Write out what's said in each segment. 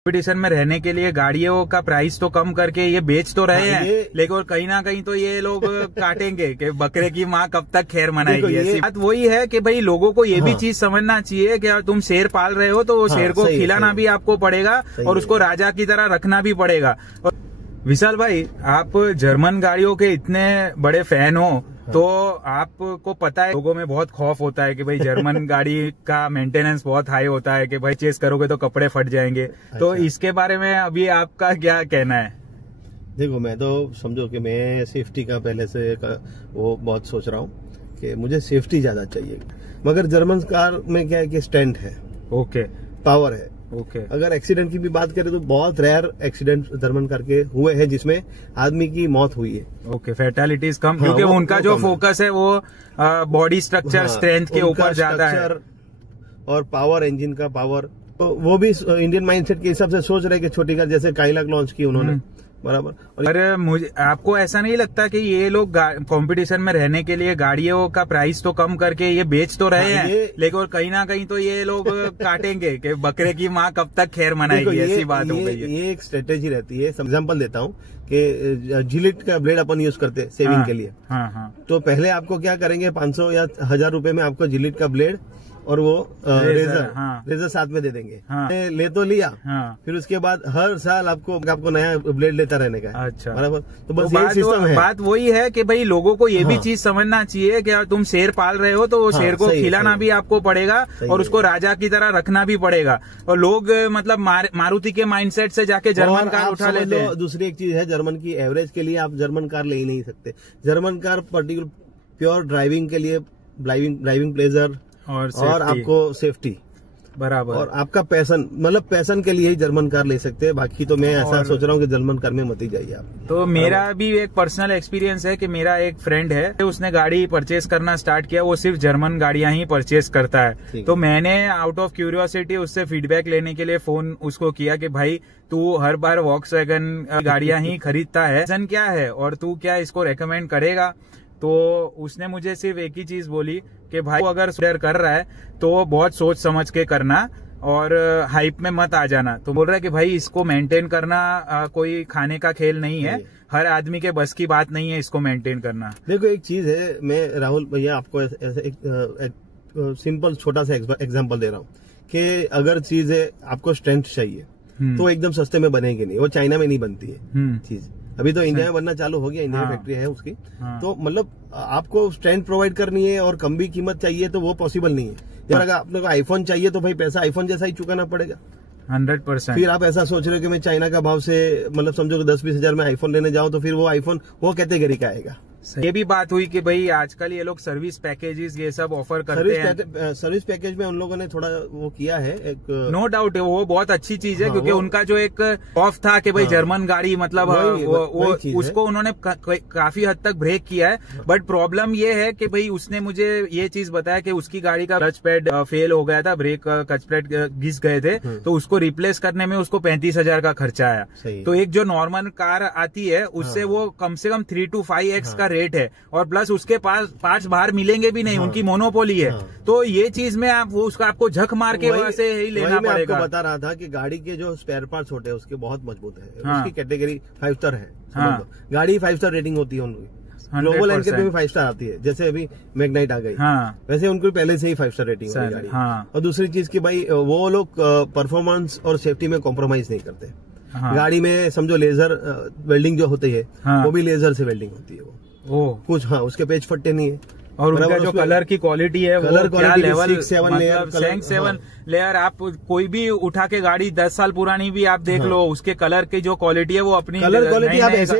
Competition में रहने के लिए गाड़ियों का प्राइस तो कम करके ये बेच तो रहे हैं, लेकिन और कहीं ना कहीं तो ये लोग काटेंगे कि बकरे की माँ कब तक खैर मनाएगी। ऐसी बात वही है कि भाई लोगों को ये भी चीज समझना चाहिए कि तुम शेर पाल रहे हो तो वो शेर को खिलाना भी आपको पड़ेगा और उसको राजा की तरह रखना भी पड़ेगा। और विशाल भाई, आप जर्मन गाड़ियों के इतने बड़े फैन हो तो आपको पता है लोगों में बहुत खौफ होता है कि भाई जर्मन गाड़ी का मेंटेनेंस बहुत हाई होता है कि भाई चेस करोगे तो कपड़े फट जाएंगे। तो इसके बारे में अभी आपका क्या कहना है? देखो, मैं तो समझो कि मैं सेफ्टी का पहले से वो बहुत सोच रहा हूँ कि मुझे सेफ्टी ज्यादा चाहिए, मगर जर्मन कार में क्या है कि स्टैंड है, ओके, पावर है, ओके। अगर एक्सीडेंट की भी बात करें तो बहुत रेयर एक्सीडेंट जर्मन करके हुए हैं जिसमें आदमी की मौत हुई है। ओके, फैटेलिटीज कम, क्योंकि उनका जो फोकस है वो बॉडी स्ट्रक्चर स्ट्रेंथ के ऊपर ज्यादा है और पावर, इंजन का पावर। तो वो भी इंडियन माइंडसेट के हिसाब से सोच रहे कि छोटी कार जैसे काइलाक लॉन्च की उन्होंने, बराबर। अरे मुझे आपको ऐसा नहीं लगता कि ये लोग कंपटीशन में रहने के लिए गाड़ियों का प्राइस तो कम करके ये बेच तो रहे हैं, लेकिन और कहीं ना कहीं तो ये लोग काटेंगे कि बकरे की माँ कब तक खैर मनाएगी। ऐसी बात हो गई है। ये एक स्ट्रेटेजी रहती है। एग्जाम्पल देता हूँ कि जिलेट का ब्लेड अपन यूज करते हैं सेविंग के लिए। तो पहले आपको क्या करेंगे, 500 या 1000 रुपए में आपको जिलेट का ब्लेड और वो रेजर साथ में दे देंगे। ले तो लिया, फिर उसके बाद हर साल आपको नया ब्लेड लेता रहने का। अच्छा, बराबर। तो बस यही सिस्टम है। बात वही है कि भाई लोगों को ये भी चीज समझना चाहिए कि तुम शेर पाल रहे हो तो वो शेर को खिलाना भी आपको पड़ेगा और उसको राजा की तरह रखना भी पड़ेगा। और लोग मतलब मारुति के माइंडसेट से जाके जर्मन कार उठा लेते हैं। दूसरी एक चीज है, जर्मन की एवरेज के लिए आप जर्मन कार ले ही नहीं सकते। German car particular pure driving के लिए, ड्राइविंग प्लेजर और आपको सेफ्टी, बराबर, और आपका पैशन, मतलब पैशन के लिए ही जर्मन कार ले सकते हैं। बाकी तो मैं ऐसा सोच रहा हूँ कि जर्मन कार में मत ही जाइए आप। तो मेरा भी एक पर्सनल एक्सपीरियंस है कि मेरा एक फ्रेंड है, उसने गाड़ी परचेज करना स्टार्ट किया, वो सिर्फ जर्मन गाड़ियां ही परचेज करता है। तो मैंने आउट ऑफ क्यूरियोसिटी उससे फीडबैक लेने के लिए फोन उसको किया कि भाई तू हर बार वॉक्सवैगन गाड़ियां ही खरीदता है, रीजन क्या है और तू क्या इसको रेकमेंड करेगा? तो उसने मुझे सिर्फ एक ही चीज बोली कि भाई अगर शेयर कर रहा है तो बहुत सोच समझ के करना और हाइप में मत आ जाना। तो बोल रहा है कि भाई इसको मेंटेन करना कोई खाने का खेल नहीं है, हर आदमी के बस की बात नहीं है इसको मेंटेन करना। देखो, एक चीज है, मैं राहुल भैया आपको ऐसे एक सिंपल छोटा सा एग्जांपल दे रहा हूँ कि अगर चीज है आपको स्ट्रेंथ चाहिए तो एकदम सस्ते में बनेगी नहीं, वो चाइना में नहीं बनती है चीज। अभी तो इंडिया में बनना चालू हो गया, इंडिया में फैक्ट्री है उसकी। तो मतलब आपको स्ट्रेंथ प्रोवाइड करनी है और कम भी कीमत चाहिए तो वो पॉसिबल नहीं है। अगर आपको आईफोन चाहिए तो भाई पैसा आईफोन जैसा ही चुकाना पड़ेगा 100%। फिर आप ऐसा सोच रहे हो कि मैं चाइना का भाव से, मतलब समझो कि 10-20 हजार में आईफोन लेने जाऊं तो फिर वो आईफोन वो कैटेगरी का आएगा। ये भी बात हुई कि भाई आजकल ये लोग सर्विस पैकेजेस ये सब ऑफर करते हैं। सर्विस पैकेज में उन लोगों ने थोड़ा वो किया है, एक नो डाउट है, वो बहुत अच्छी चीज है। क्योंकि उनका जो एक ऑफ था कि भाई जर्मन गाड़ी मतलब वो उसको उन्होंने काफी हद तक ब्रेक किया है। बट प्रॉब्लम ये है कि भाई उसने मुझे ये चीज बताया कि उसकी गाड़ी का क्लच पैड फेल हो गया था, ब्रेक क्लच पैड घिस गए थे, तो उसको रिप्लेस करने में उसको 35,000 का खर्चा आया। तो एक जो नॉर्मल कार आती है उससे वो कम से कम 3 to 5x का रेट है और प्लस उसके पास पार्ट्स बाहर मिलेंगे भी नहीं, उनकी मोनोपोली है। तो ये चीज में आप वो उसका आपको झक मार के वहां से ही लेना पड़ेगा। मैं आपको बता रहा था कि गाड़ी के जो स्पेयर पार्ट्स होते हैं उसके बहुत मजबूत है। उसकी कैटेगरी 5 स्टार है। गाड़ी 5 स्टार रेटिंग होती है उनकी। ग्लोबल एनकेट में भी 5 स्टार आती है, जैसे अभी मैग्नाइट आ गई। वैसे उनको पहले से ही 5 स्टार रेटिंग होती है गाड़ी। और दूसरी चीज की भाई वो लोग परफॉर्मेंस और सेफ्टी में कॉम्प्रोमाइज नहीं करते। गाड़ी में समझो लेजर वेल्डिंग जो होती है वो भी लेजर से वेल्डिंग होती है। वो कुछ उसके पेज फट्टे नहीं है। और उनका जो कलर की क्वालिटी है, कलर क्या लेवल, 6-7 लेयर, 7 लेयर। आप कोई भी उठा के गाड़ी 10 साल पुरानी भी आप देख लो, उसके कलर की जो क्वालिटी है वो अपनी कलर क्वालिटी आप ऐसे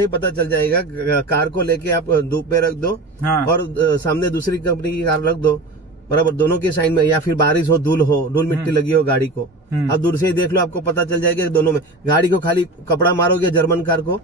ही पता चल जाएगा। कार को लेके आप धूप पे रख दो और सामने दूसरी कंपनी की कार रख दो, बराबर, दोनों के साइन में, या फिर बारिश हो, धूल मिट्टी लगी हो गाड़ी को, आप दूर से ही देख लो, आपको पता चल जाएगा दोनों में। गाड़ी को खाली कपड़ा मारोगे जर्मन कार को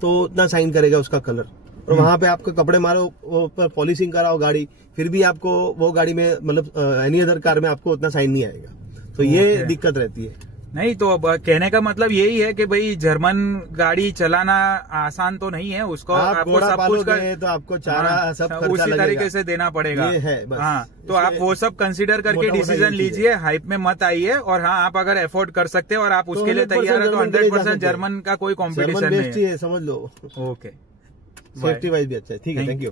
तो उतना साइन करेगा उसका कलर, और वहां पे आपको कपड़े मारो, वो पर पॉलिशिंग कराओ गाड़ी, फिर भी आपको वो गाड़ी में मतलब एनी अदर कार में आपको उतना साइन नहीं आएगा। तो ये दिक्कत रहती है। नहीं तो कहने का मतलब यही है कि भाई जर्मन गाड़ी चलाना आसान तो नहीं है, उसको आपको सब कुछ तो आपको चारा सब उसी तरीके से देना पड़ेगा। ये है बस। हाँ, तो आप वो सब कंसीडर करके डिसीजन लीजिए, हाइप में मत आइए। और हाँ, आप अगर एफोर्ड कर सकते हैं और आप उसके लिए तैयार है तो 100% जर्मन का कोई कॉम्पिटिशन नहीं है, समझ लो। ओके, सेफ्टी वाइज भी अच्छा है। ठीक है, थैंक यू।